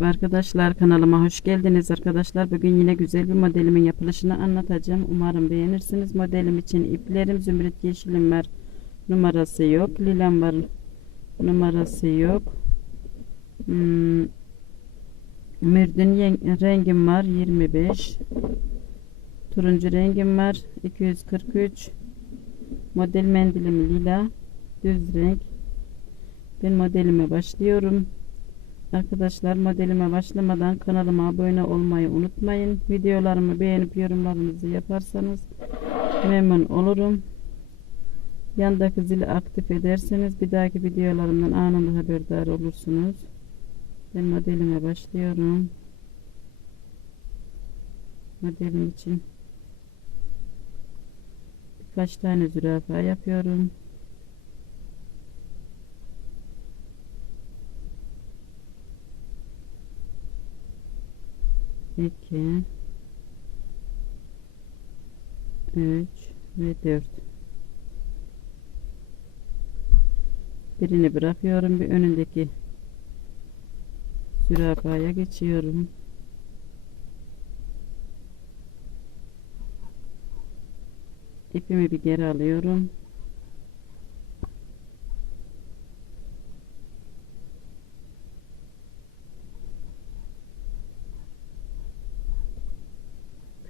Merhaba arkadaşlar kanalıma hoş geldiniz arkadaşlar. Bugün yine güzel bir modelimin yapılışını anlatacağım. Umarım beğenirsiniz. Modelim için iplerim zümrüt yeşilim var. Numarası yok. Lilam var. Numarası yok. Hmm. Mürdün rengim var 25. Turuncu rengim var 243. Model mendilim lila. Düz renk. Ben modelime başlıyorum. Arkadaşlar modelime başlamadan kanalıma abone olmayı unutmayın. Videolarımı beğenip yorumlarınızı yaparsanız memnun olurum. Yandaki zili aktif ederseniz bir dahaki videolarımdan anında haberdar olursunuz. Ben modelime başlıyorum. Modelim için birkaç tane zürafa yapıyorum. İki, üç ve dört. Birini bırakıyorum. Bir önündeki zürafaya geçiyorum. İpimi bir geri alıyorum.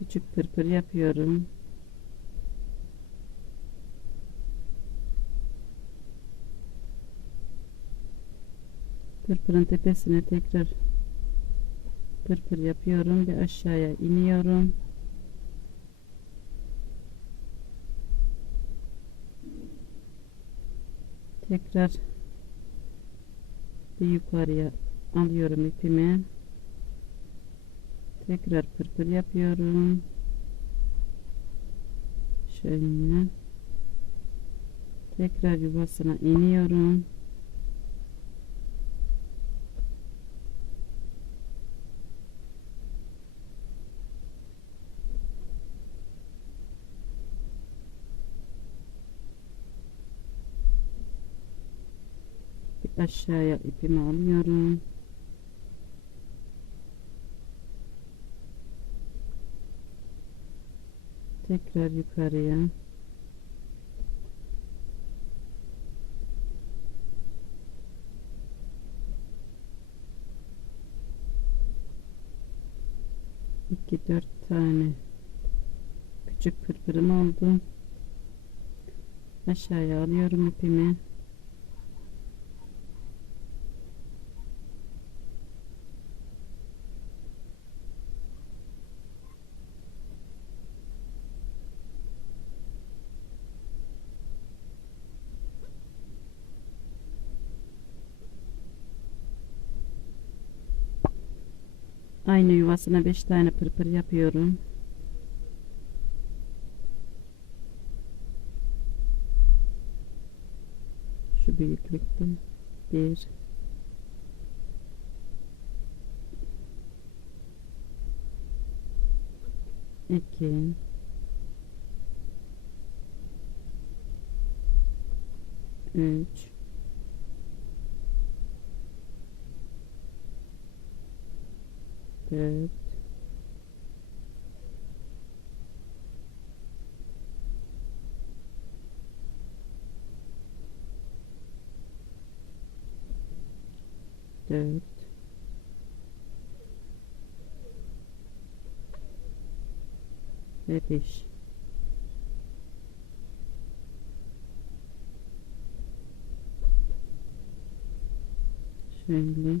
Küçük pırpır yapıyorum. Pırpırın tepesine tekrar pırpır yapıyorum ve aşağıya iniyorum. Tekrar bir yukarıya alıyorum ipimi. Tekrar pırpır yapıyorum. Şöyle. Tekrar yuvasına iniyorum. Aşağıya ipimi alıyorum. Tekrar yukarıya. İki dört tane küçük pırpırım oldu. Aşağıya alıyorum ipimi. Aynı yuvasına 5 tane pırpır yapıyorum. Şu büyüklükte. 1 2 3 4 4 ve 5 şöyle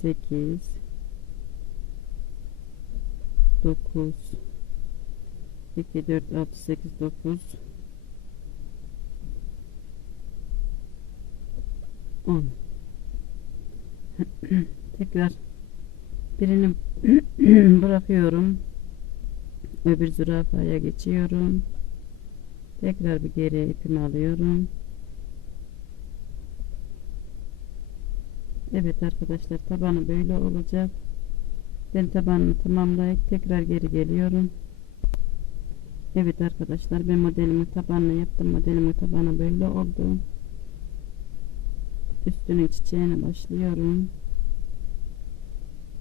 sekiz dokuz 2, 4, 6, 8, 9, 10. Tekrar birini bırakıyorum. Öbür zürafaya geçiyorum. Tekrar bir geriye ipimi alıyorum. Evet arkadaşlar tabanı böyle olacak. Ben tabanını tamamlayıp tekrar geri geliyorum. Evet arkadaşlar ben modelimin tabanını yaptım. Modelimin tabanı böyle oldu. Üstünün çiçeğine başlıyorum.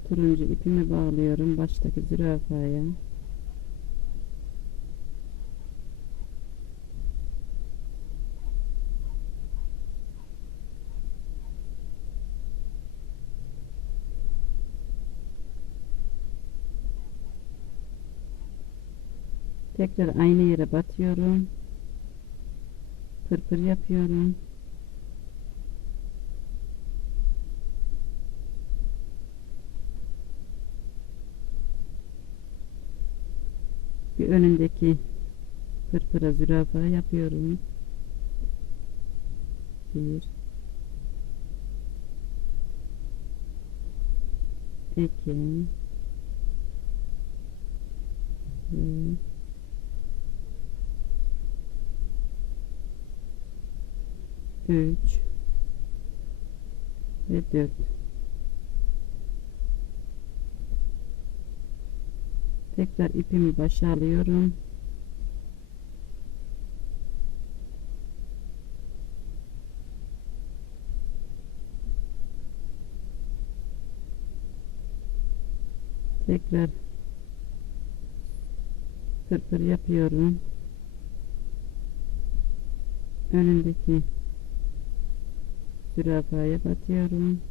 Turuncu ipimi bağlıyorum baştaki zürafaya. Tekrar aynı yere batıyorum. Pırpır yapıyorum. Bir önündeki pırpıra zürafa yapıyorum. Bir. İki. Üç. 3 ve 4 tekrar ipimi başa alıyorum tekrar pırpır yapıyorum. Önündeki zürafaya batıyorum.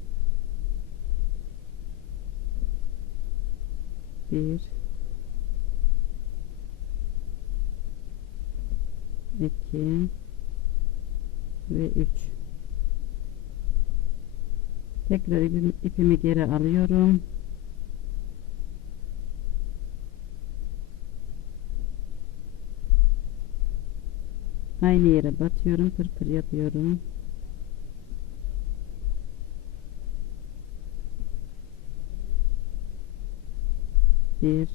Bir iki ve üç. Tekrar ipimi, geri alıyorum. Aynı yere batıyorum, pırpır yapıyorum. Bir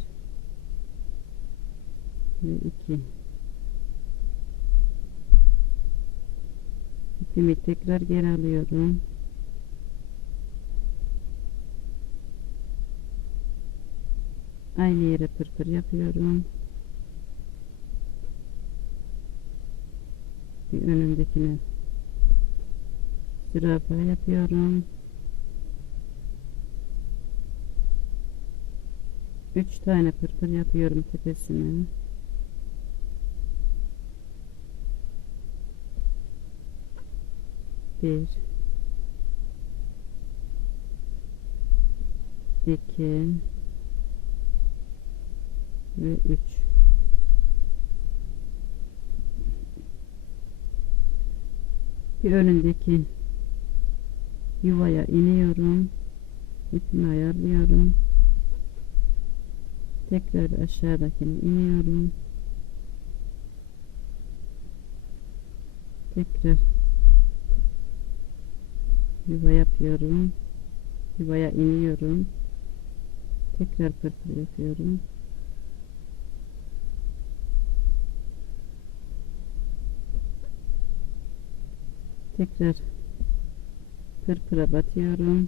ve iki. İpimi tekrar geri alıyorum. Aynı yere pırpır yapıyorum. Bir önündekine zürafa yapıyorum. Üç tane pırpır yapıyorum tepesine. Bir, iki ve üç. Bir önündeki yuvaya iniyorum. İpimi ayarlıyorum. Tekrar aşağıdakine iniyorum. Tekrar yuva yapıyorum. Yuvaya iniyorum. Tekrar pırpır yapıyorum. Tekrar pırpıra batıyorum.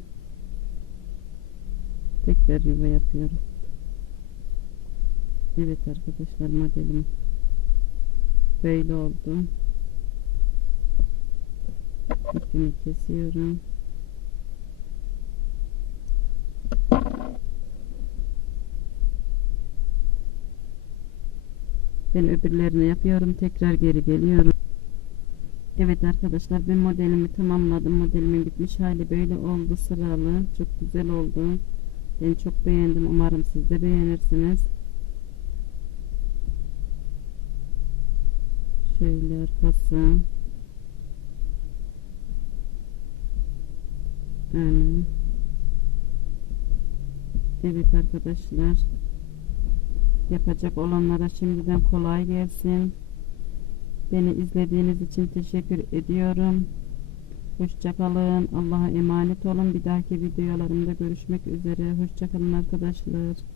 Tekrar yuva yapıyorum. Evet arkadaşlar modelim böyle oldu. İpimi kesiyorum. Ben öbürlerini yapıyorum. Tekrar geri geliyorum. Evet arkadaşlar ben modelimi tamamladım. Modelimin bitmiş hali böyle oldu sıralı. Çok güzel oldu. Ben çok beğendim. Umarım siz de beğenirsiniz. Şöyle arkası. Yani. Evet arkadaşlar. Yapacak olanlara şimdiden kolay gelsin. Beni izlediğiniz için teşekkür ediyorum. Hoşçakalın. Allah'a emanet olun. Bir dahaki videolarımda görüşmek üzere. Hoşçakalın arkadaşlar.